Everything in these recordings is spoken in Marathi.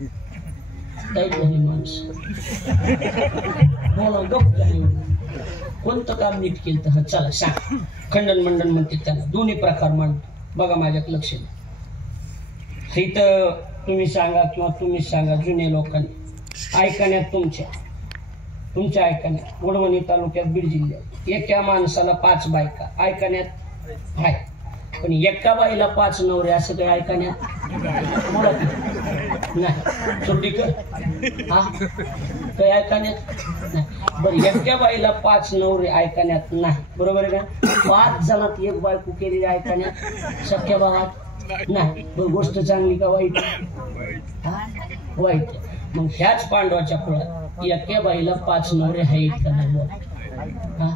काही झाली माणसं बोला गप झाली कोणतं काम नीट केलं तर चला सांग खंडन मंडन म्हणते त्याला दोन्ही प्रकार मांडतो बघा माझ्यात लक्ष द्या इथं तुम्ही सांगा किंवा तुम्हीच सांगा जुने लोकांनी ऐकण्यात तुमच्या ऐकण्यात वडवणी तालुक्यात बीड जिल्ह्यात एका माणसाला 5 बायका ऐकण्यात आहे पण एका बाईला 5 नवरे असं काही ऐकण्यात नाही सुट्टी कर हा काही ऐकण्यात नाही बरं एका बाईला 5 नवरे ऐकण्यात नाही बरोबर आहे का 5 जणात एक बायको केलेली ऐकण्यात सख्या भावात नाही बरं गोष्ट चांगली का वाईट वाईट मग ह्याच पांडवाच्या कुळात एका बाईला 5 नवरे आहेत का नाही बोला हा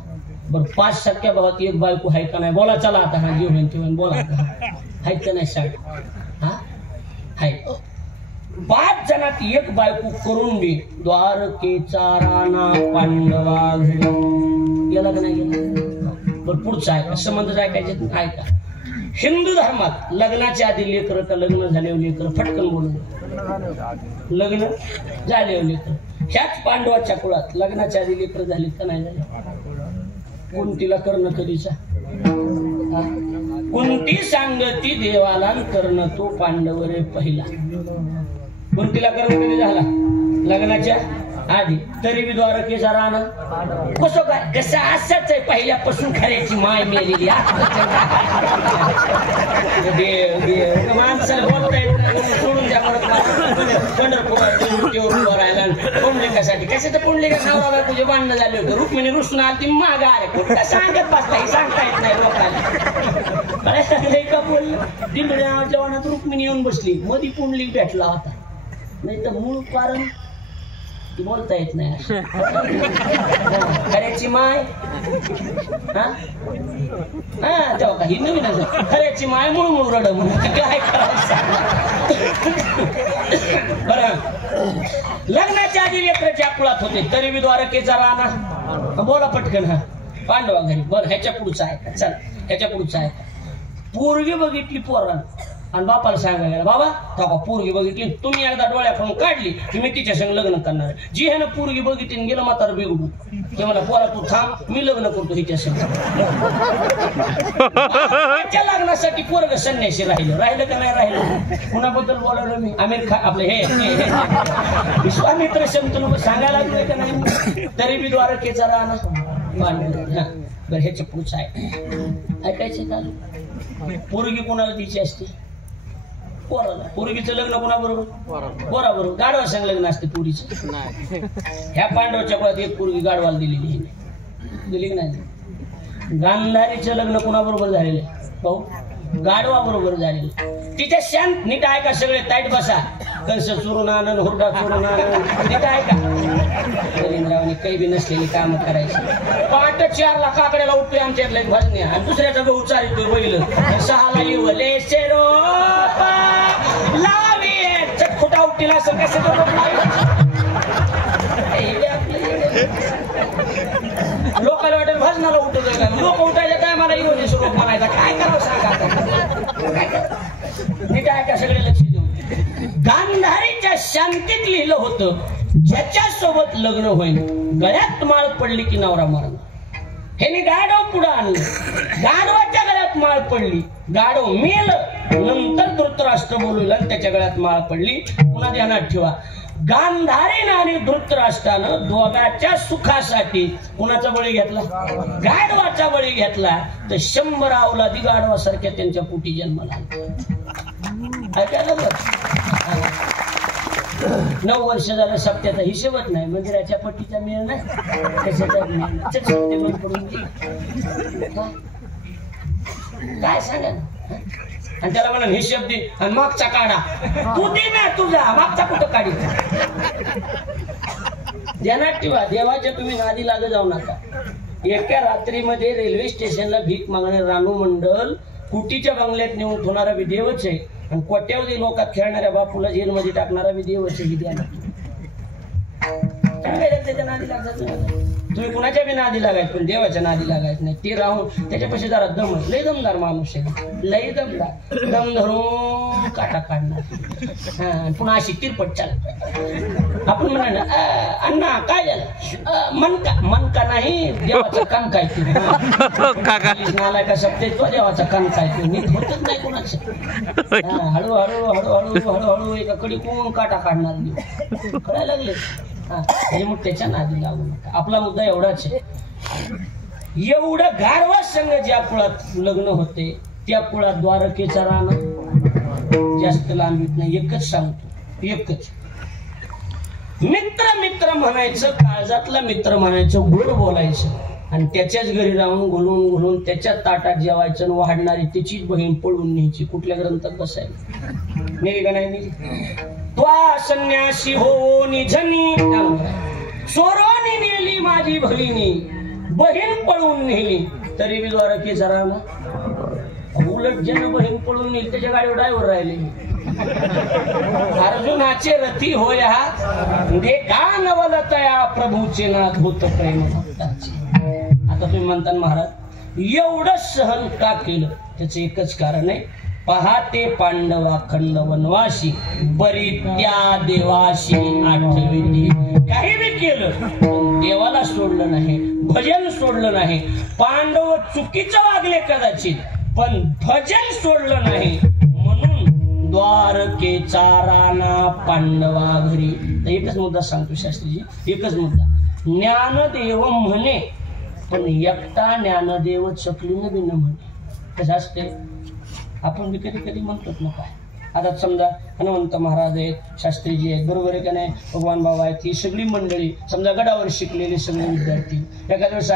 बरं 5 सख्या भावात एक बायको आहे का नाही बोला चला आता हा जेवण तेवण बोला आहेत का नाही सांग हा आहे 5 जणात एक बायको करून बी द्वारकेचा राणा पांडवा घरी गेला का नाही गेला बरं पुढचा आहे संबंध ऐकायचे आहे का हिंदू धर्मात लग्नाच्या आधी लेकर का लग्न झाले लेकर फटकन बोलून लग्न झाले लेकर ह्याच पांडवाच्या कुळात लग्नाच्या आधी लेकर झाले का नाही झाले कुंतीला कर्ण कधीचा कुंती सांगती देवाला कर्ण तो पांडव रे पहिला कुंतीला कर्ण कधी झाला लग्नाच्या आधी तरी बी द्वारकेचा राणा कसं काय कसं असंच आहे पहिल्यापासून खऱ्याची माय मेलेली माणसाला बोलता येत सोडून द्या पंढरपूर उभं राहिला पुंडलिकासाठी कशाचं पुंडलिका नवरा तुझे भांडणं झाले होते रुक्मिणी रुसून आली माग अरे कुठं सांगत बसता सांगता येत नाही लोकांना काय सांगलंय का बोललं दिंडोऱ्या जेवणात रुक्मिणी येऊन बसली मधी पुंडलिक भेटला होता नाही तर मूळ कारण बोलता येत नाही खऱ्याची माय हा तेव्हा काही नवीन खऱ्याची माय मुळमुळ रड म्हणून काय बरं लग्नाच्या आधी लेकराच्या कुळात होते तरी बी द्वारकेचा राणा बोला पटकन हा पांडवा घरी बरं ह्याच्या पुढचा आहे का चल ह्याच्या पुढचा आहे पोरगी बघितली पोरानं आणि बापाला सांगायला बाबा का पोरगी बघितली तुम्ही एकदा डोळ्याकडून काढली की मी तिच्या संग लग्न करणार जी ह्यानं पोरगी बघितली गेलं म्हातार बिघडू ते मला पोरा तू थांब मी लग्न करतो हिच्या संग लग्नासाठी पोरग संन्याशी राहिलं का नाही राहिलं कुणाबद्दल बोलावलं मी आमिर खान आपले हे विश्वामित्र शंतनू सांगायला लागलोय का नाही तरी बी द्वारकेचा राणा बरं ह्याच्या पुढचं आहे ऐकायचं का पोरगी कोणाला तिची असते पोराला पोरगीचं लग्न कोणाबरोबर पोराबरोबर गाढवा संग लग्न असते पोरीचं ह्या पांडवाच्या कुळात एक पोरगी गाढवाला दिलेली दिली नाही गांधारीचं लग्न कोणाबरोबर झालेलं भाऊ गाढवा बरोबर झालेलं तिच्या शांत नीट आहे का सगळे ताईट बसा कंस चुरून आणन हुरडा चुरून आणन नीट आहे का नरेंद्रावानी काही बी नसलेली काम करायची 5:04 काकड्याला उठतोय आमच्यातला एक भजने आणि दुसऱ्याचा गहू चालतोय बैल 6ला येवले शेरोपा लावी चटखुटा उठीला असं कसं लोकांना वाटेल भजनाला उठतोय का लोक उठायच्या काय मला येऊन स्वरूप म्हणायचा काय करावं सांगा नीट आहे का सगळे लक्ष देऊन गांधारीच्या शांतीत लिहिलं होतं ज्याच्या सोबत लग्न होईल गळ्यात माळ पडली की नवरा मरणार ह्याने गाढव पुढे आणलं गाढवाच्या गळ्यात माळ पडली गाढव मेल नंतर धृतराष्ट्र बोलवलं आणि त्याच्या गळ्यात माळ पडली पुन्हा ध्यानात ठेवा गांधारीनं आणि धृतराष्ट्रानं दोघांच्या सुखासाठी कुणाचा बळी घेतला गाढवाचा बळी घेतला तर 100 अवलादी गाढवासारख्या त्यांच्या पोटी जन्माला ऐकायला 9 वर्ष झालं सप्त्याचा हिशोबच नाही मंदिराच्या पट्टीचा मेळ नाही काय सांगा आणि त्याला म्हणा हिशोब दे आणि मागचा काढा तू दे ना तुझा मागचा कुठं काढी ध्यानात ठेवा देवाच्या तुम्ही नादी लाग जाऊ नका एका रात्रीमध्ये रेल्वे स्टेशनला भीक मागणारे रानू मंडल कुटीच्या बंगल्यात नेऊन ठेवणारा बी देवच आहे आणि कोट्यावधी लोकात खेळणाऱ्या बापूला जेलमध्ये टाकणारा बी देवच आहे. त्याच्या नादी लागत तुम्ही कुणाच्या बी नादी लागायच पण देवाच्या नादी लागायच नाही. ते राहून त्याच्यापाशी जरा दम, लय दमदार माणूस आहे, लय दमदार, दम धरून काटा काढणार. पुन्हा अशी तिरपट चालत. आपण म्हणा अण्णा काय झालं, मन का नाही देवाचं कान काय ते नाला का शब्द तो देवाचा कान काय ते नीट होतच नाही कोणाचं. हळूहळू हळूहळू हळूहळू एका कडी कोण काटा काढणार देव कळायला लागले. मग त्याच्या नादी लागू नका. आपला मुद्दा एवढाच आहे, एवढं गारवा संघ ज्या कुळात लग्न होते त्या कुळात द्वारकेचा राणा जास्त लांबीत नाही. एकच सांगतो, एकच मित्र मित्र म्हणायचं, काळजातला मित्र म्हणायचं, गोड बोलायचं आणि त्याच्याच घरी राहून घुलून घुलून त्याच्या ताटात जेवायचं आणि वाढणारी त्याचीच बहीण पळून न्यायची. कुठल्या ग्रंथात बसायला नेली का नाही? त्वा संन्यासी हो निझनी चोरोनी नेली माझी बहिणी, बहीण पळून नेली तरी बी द्वारकेचा राणा. उलट ज्यानं बहीण पळून नेली त्याच्या गाडीवर ड्रायव्हर राहिले. अर्जुनाचे रथी होय हा देखा नवलतया प्रभूचे नाथ होत प्रेम भक्ताचे. आता तुम्ही म्हणता महाराज एवढं सहन का केलं, त्याचं एकच कारण आहे. पहाते पांडवा खंड वनवासी बरी त्या देवाशी आठविली. काही बी केलं पण देवाला सोडलं नाही, भजन सोडलं नाही. पांडव चुकीचं वागले कदाचित पण भजन सोडलं नाही. म्हणून द्वारकेचा राणा पांडवा घरी. एकच मुद्दा सांगतो शास्त्रीजी, एकच मुद्दा. ज्ञानदेव म्हणे पण एकटा ज्ञानदेव चकलीनं बी न म्हणे. कसं असते आपण बी कधी कधी म्हणतो ना काय. आता समजा हनुमंत महाराज आहेत, शास्त्रीजी आहेत, बरोबर आहे का नाही, भगवान बाबा आहेत, ही सगळी मंडळी समजा गडावर शिकलेले सगळे विद्यार्थी एखाद्या वेळेस